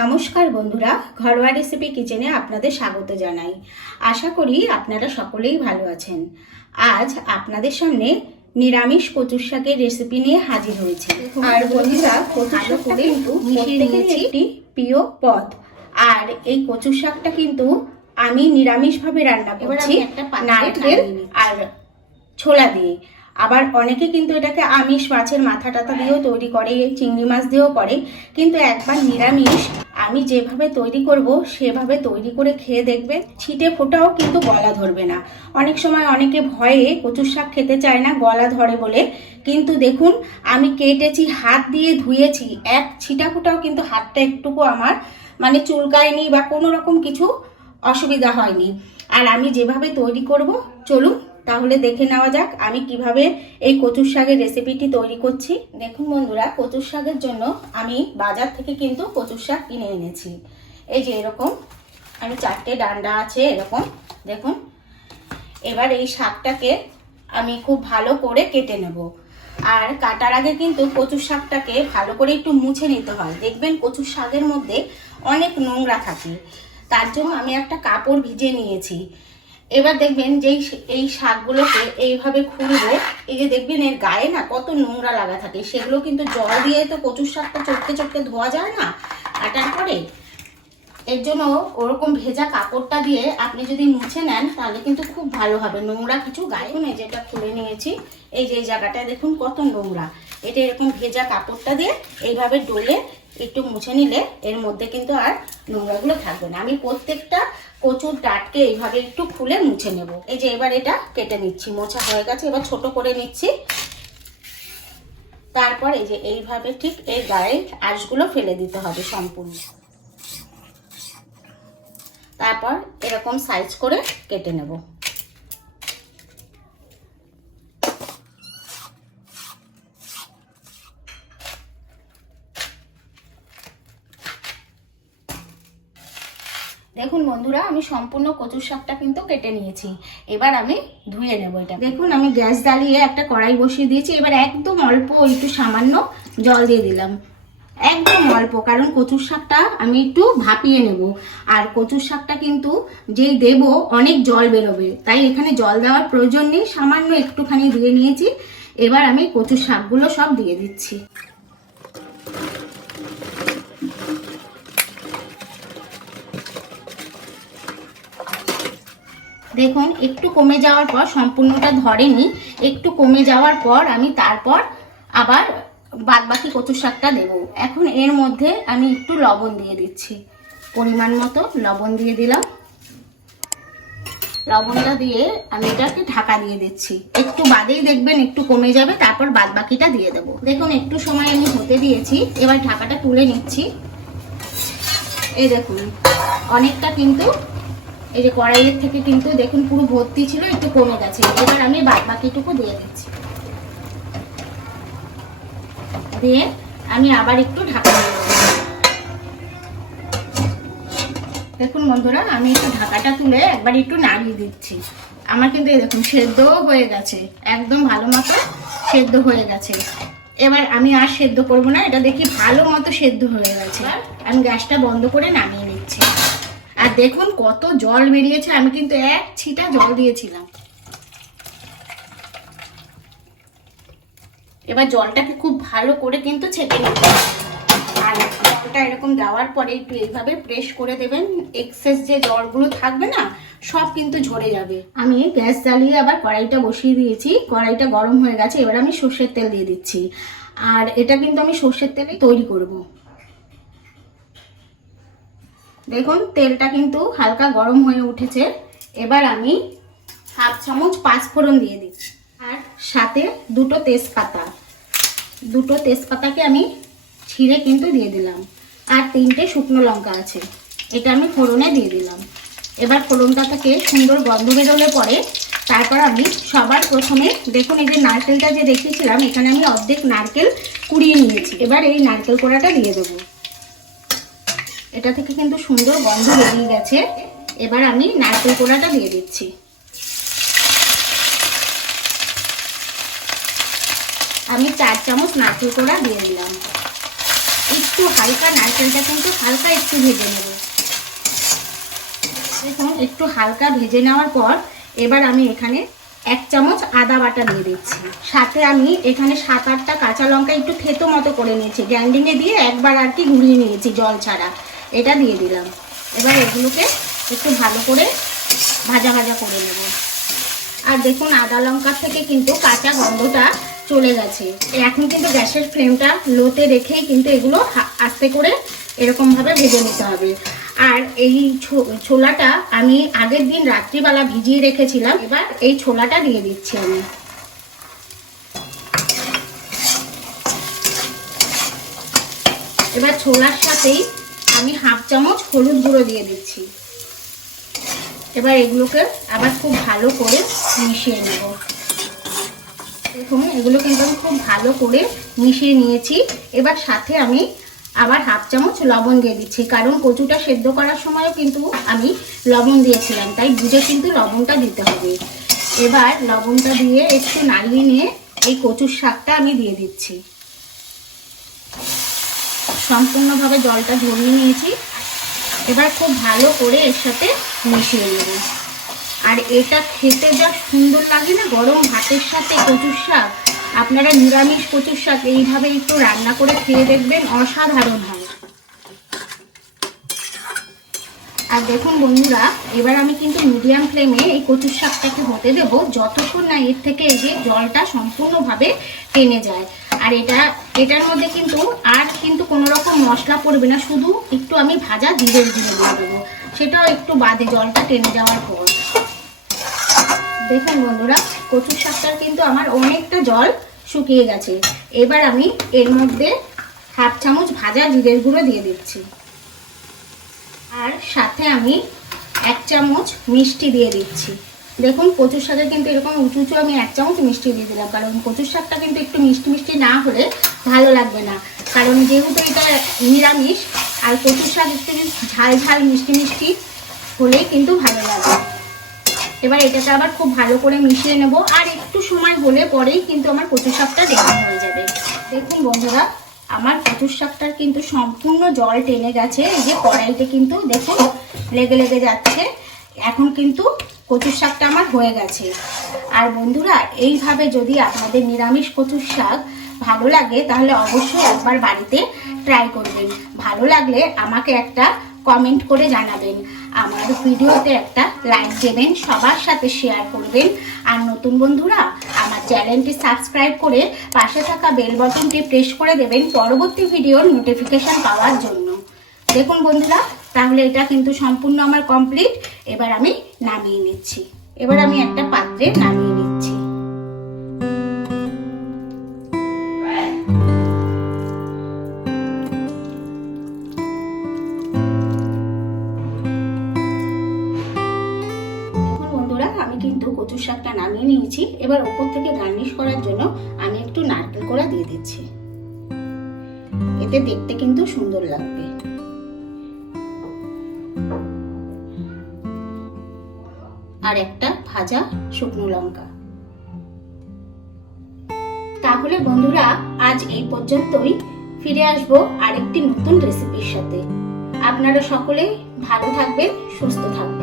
নমস্কার বন্ধুরা ঘরোয়া রেসিপি কিচেনে আপনাদের স্বাগত জানাই। আশা করি আপনারা সকলেই ভালো আছেন। আজ আপনাদের সামনে নিরামিষ কচুর শাকের রেসিপি নিয়ে হাজির হয়েছে। আর বন্ধুরা কচুর শাকটা কিন্তু একটি প্রিয় পদ। আর এই কচুর শাকটা কিন্তু আমি নিরামিষভাবে রান্না করছি নারকেল আর ছোলা দিয়ে। আবার অনেকে কিন্তু এটাকে আমিষ মাছের মাথা টাথা দিয়েও তৈরি করে চিংড়ি মাছ দিয়েও করে কিন্তু একবার নিরামিষ আমি যেভাবে তৈরি করব, সেভাবে তৈরি করে খেয়ে দেখবে। ছিটে ফোটাও কিন্তু গলা ধরবে না। অনেক সময় অনেকে ভয়ে কচুর শাক খেতে চায় না, গলা ধরে বলে। কিন্তু দেখুন, আমি কেটেছি, হাত দিয়ে ধুয়েছি। এক ছিটা ফোটাও কিন্তু হাতটা একটুকু আমার মানে চুলকায়নি বা কোনো রকম কিছু অসুবিধা হয়নি। আর আমি যেভাবে তৈরি করব, চলুন তাহলে দেখে নেওয়া যাক আমি কীভাবে এই কচুর শাকের রেসিপিটি তৈরি করছি। দেখুন বন্ধুরা, কচুর শাকের জন্য আমি বাজার থেকে কিন্তু কচুর শাক কিনে এনেছি। এই যে এরকম, আমি চারটে ডান্ডা আছে এরকম, দেখুন। এবার এই শাকটাকে আমি খুব ভালো করে কেটে নেব। আর কাটার আগে কিন্তু কচুর শাকটাকে ভালো করে একটু মুছে নিতে হয়। দেখবেন কচুর শাকের মধ্যে অনেক নোংরা থাকে। তার জন্য আমি একটা কাপড় ভিজে নিয়েছি। এবার দেখবেন যেই এই শাকগুলোকে এইভাবে খুলবো এই যে দেখবেন এর গায়ে না কত নোংরা লাগা থাকে। সেগুলো কিন্তু জল দিয়ে তো কচুর শাকটা চটকে চটকে ধোয়া যায় না। কাটার পরে এর জন্য ওরকম ভেজা কাপড়টা দিয়ে আপনি যদি মুছে নেন, তাহলে কিন্তু খুব ভালো হবে। নোংরা কিছু গায়ে এই যেটা খুলে নিয়েছি। এই যে জায়গাটায় দেখুন কত নোংরা। এটা এরকম ভেজা কাপড়টা দিয়ে এইভাবে ডলে একটু মুছে নিলে এর মধ্যে কিন্তু আর নোংরাগুলো থাকবে না। আমি প্রত্যেকটা কচুর ডাটকে এইভাবে একটু খুলে মুছে নেব। এই যে এবার এটা কেটে নিচ্ছি, মোছা হয়ে গেছে, এবার ছোট করে নিচ্ছি। তারপর এই যে এইভাবে ঠিক এই গায়ে আঁশগুলো ফেলে দিতে হবে সম্পূর্ণ। তারপর এরকম সাইজ করে কেটে নেব। দেখুন বন্ধুরা, আমি সম্পূর্ণ কচুর শাকটা কিন্তু কেটে নিয়েছি। এবার আমি ধুয়ে নেব এটা দেখুন, আমি গ্যাস জ্বালিয়ে একটা কড়াই বসিয়ে দিয়েছি। এবার একদম অল্প, একটু সামান্য জল দিয়ে দিলাম। একদম অল্প, কারণ কচুর শাকটা আমি একটু ভাপিয়ে নেব। আর কচুর শাকটা কিন্তু যেই দেব, অনেক জল বেরোবে। তাই এখানে জল দেওয়ার প্রয়োজন নেই। সামান্য একটুখানি দিয়ে নিয়েছি। এবার আমি কচুর শাকগুলো সব দিয়ে দিচ্ছি। দেখুন, একটু কমে যাওয়ার পর সম্পূর্ণটা ধরেনি। একটু কমে যাওয়ার পর আমি তারপর আবার বাদ বাকি কচুর শাকটা দেব। এখন এর মধ্যে আমি একটু লবণ দিয়ে দিচ্ছি। পরিমাণ মতো লবণ দিয়ে দিলাম। লবণটা দিয়ে আমি এটাকে ঢাকা দিয়ে দিচ্ছি। একটু বাদেই দেখবেন একটু কমে যাবে, তারপর বাদ বাকিটা দিয়ে দেবো। দেখুন, একটু সময় আমি হতে দিয়েছি। এবার ঢাকাটা তুলে নিচ্ছি। এই দেখুন, অনেকটা কিন্তু এই যে কড়াইয়ের থেকে কিন্তু দেখুন পুরো ভর্তি ছিল একটু কমে গেছে। এবার আমি বাদ বাকিটুকু দিয়ে দিচ্ছি। দিয়ে আমি আবার একটু ঢাকা দেখুন বন্ধুরা আমি একটু ঢাকাটা তুলে একবার একটু নাড়িয়ে দিচ্ছি। আমার কিন্তু এই দেখুন সেদ্ধও হয়ে গেছে একদম ভালো মতো সেদ্ধ হয়ে গেছে। এবার আমি আর সেদ্ধ করব না এটা দেখি ভালো মতো সেদ্ধ হয়ে গেছে। আমি গ্যাসটা বন্ধ করে নামিয়ে আর দেখুন কত জল বেরিয়েছে, আমি কিন্তু এক ছিটা জল দিয়েছিলাম। এবার জলটাকে খুব ভালো করে কিন্তু ছেঁকে নিতে আর জলটা এরকম দেওয়ার পরে একটু এইভাবে প্রেস করে দেবেন এক্সেস যে জলগুলো থাকবে না, সব কিন্তু ঝরে যাবে। আমি গ্যাস জ্বালিয়ে আবার কড়াইটা বসিয়ে দিয়েছি, কড়াইটা গরম হয়ে গেছে, এবার আমি সর্ষের তেল দিয়ে দিচ্ছি। আর এটা কিন্তু আমি সর্ষের তেলে তৈরি করব। দেখুন, তেলটা কিন্তু হালকা গরম হয়ে উঠেছে। এবার আমি হাফ চামচ পাঁচফোড়ন দিয়ে দিচ্ছি। আর সাথে দুটো তেজপাতা। দুটো তেজপাতাকে আমি ছিঁড়ে কিন্তু দিয়ে দিলাম। আর তিনটে শুকনো লঙ্কা আছে। এটা আমি ফোড়নে দিয়ে দিলাম। এবার ফোড়নটা থেকে সুন্দর গন্ধ বেরোলে পরে তারপর আমি সবার প্রথমে দেখুন, এই যে নারকেলটা যে দেখিয়েছিলাম, এখানে আমি অর্ধেক নারকেল কুড়িয়ে নিয়েছি। এবার এই নারকেল কোড়াটা দিয়ে দেবো। এটা থেকে কিন্তু সুন্দর গন্ধ বেরিয়ে গেছে। এবার আমি নারকেল কোড়াটা দিয়ে দিচ্ছি। আমি চার চামচ নারকেল কোড়া দিয়ে দিলাম। একটু হালকা নারকেলটা কিন্তু হালকা একটু ভেজে নেব। দেখুন, একটু হালকা ভেজে নেওয়ার পর এবার আমি এখানে এক চামচ আদা বাটা দিয়ে দিচ্ছি। সাথে আমি এখানে সাত আটটা কাঁচা লঙ্কা একটু থেতো মতো করে নিয়েছি। গ্যান্ডিংয়ে দিয়ে একবার আর কি গুঁড়িয়ে নিয়েছি জল ছাড়া। এটা দিয়ে দিলাম। এবার এগুলোকে একটু ভালো করে ভাজা ভাজা করে নেব। আর দেখুন, আদা লঙ্কার থেকে কিন্তু কাঁচা গন্ধটা চলে গেছে। এখন কিন্তু গ্যাসের ফ্লেমটা লোতে রেখেই কিন্তু এগুলো আস্তে করে এরকমভাবে ভেজে নিতে হবে। আর এই ছোলাটা আমি আগের দিন রাত্রিবেলা ভিজিয়ে রেখেছিলাম, এবার এই ছোলাটা দিয়ে দিচ্ছি আমি। এবার ছোলার সাথেই আমি হাফ চামচ হলুদ গুঁড়ো দিয়ে দিচ্ছি। এবার এগুলোকে আবার খুব ভালো করে মিশিয়ে নেব। দেখুন এগুলো কিন্তু আমি খুব ভালো করে মিশিয়ে নিয়েছি। এবার সাথে আমি আবার হাফ চামচ লবণ দিয়ে দিচ্ছি। কারণ কচুটা সেদ্ধ করার সময়ও কিন্তু আমি লবণ দিয়েছিলাম, তাই বুঝে কিন্তু লবণটা দিতে হবে। এবার লবণটা দিয়ে একটু নাড়িয়ে নিয়ে এই কচুর শাকটা আমি দিয়ে দিচ্ছি। সম্পূর্ণভাবে জলটা ঝরিয়ে নিয়েছি। এবার খুব ভালো করে এর সাথে মিশিয়ে নেব। আর এটা খেতে যা সুন্দর লাগে না, গরম ভাতের সাথে কচুর শাক, আপনারা নিরামিষ কচুর শাক এইভাবে একটু রান্না করে খেয়ে দেখবেন, অসাধারণ হয়। আর দেখুন বন্ধুরা, এবার আমি কিন্তু মিডিয়াম ফ্লেমে এই কচুর শাকটাকে হতে দেব, যতক্ষণ না এর থেকে এই যে জলটা সম্পূর্ণভাবে টেনে যায়। আর এটা, এটার মধ্যে কিন্তু আর কিন্তু কোনো রকম মশলা পড়বে না, শুধু একটু আমি ভাজা জিরের গুঁড়ো দিয়ে দেবো। সেটাও একটু বাদে, জলটা টেনে যাওয়ার পর। দেখুন বন্ধুরা, কচুর শাকটার কিন্তু আমার অনেকটা জল শুকিয়ে গেছে। এবার আমি এর মধ্যে হাফ চামচ ভাজা জিরের গুঁড়ো দিয়ে দিচ্ছি। আর সাথে আমি এক চামচ মিষ্টি দিয়ে দিচ্ছি। দেখুন, কচুর শাকে কিন্তু এরকম উঁচু উঁচু আমি এক চামচ মিষ্টি দিয়ে দিলাম, কারণ কচুর শাকটা কিন্তু একটু মিষ্টি মিষ্টি না হলে ভালো লাগবে না। কারণ যেহেতু এটা নিরামিষ, আর কচুর শাক একটু ঝাল ঝাল মিষ্টি মিষ্টি হলেই কিন্তু ভালো লাগবে এবার এটাকে আবার খুব ভালো করে মিশিয়ে নেব, আর একটু সময় হলে পরেই কিন্তু আমার কচুর শাকটা রেডি হয়ে যাবে। দেখুন বন্ধুরা, আমার কচুর শাকটার কিন্তু সম্পূর্ণ জল টেনে গেছে, এই যে কড়াইতে কিন্তু দেখুন লেগে লেগে যাচ্ছে। এখন কিন্তু কচুর শাকটা আমার হয়ে গেছে। আর বন্ধুরা, এইভাবে যদি আপনাদের নিরামিষ কচুর শাক ভালো লাগে, তাহলে অবশ্যই একবার বাড়িতে ট্রাই করবেন। ভালো লাগলে আমাকে একটা কমেন্ট করে জানাবেন। আমার ভিডিওতে একটা লাইক দেবেন, সবার সাথে শেয়ার করবেন। আর নতুন বন্ধুরা, আমার চ্যানেলটি সাবস্ক্রাইব করে পাশে থাকা বেল বাটনটি প্রেস করে দেবেন পরবর্তী ভিডিওর নোটিফিকেশন পাওয়ার জন্য। দেখুন বন্ধুরা তাহলে এটা কিন্তু সম্পূর্ণ আমার কমপ্লিট এবার আমি নামিয়ে নিচ্ছি। এবার আমি একটা পাত্রে নামিয়ে নিচ্ছি। কিন্তু কচুর শাকটা নামিয়ে নিয়েছি। এবার ওপর থেকে গার্নিশ করার জন্য আমি একটু নারকেল কোড়া দিয়ে দিচ্ছি। এতে দেখতে কিন্তু সুন্দর লাগবে। আর একটা ভাজা শুকনো লঙ্কা। তাহলে বন্ধুরা, আজ এই পর্যন্তই। ফিরে আসব আরেকটি নতুন রেসিপির সাথে। আপনারা সকলে ভালো থাকবেন, সুস্থ থাকবেন।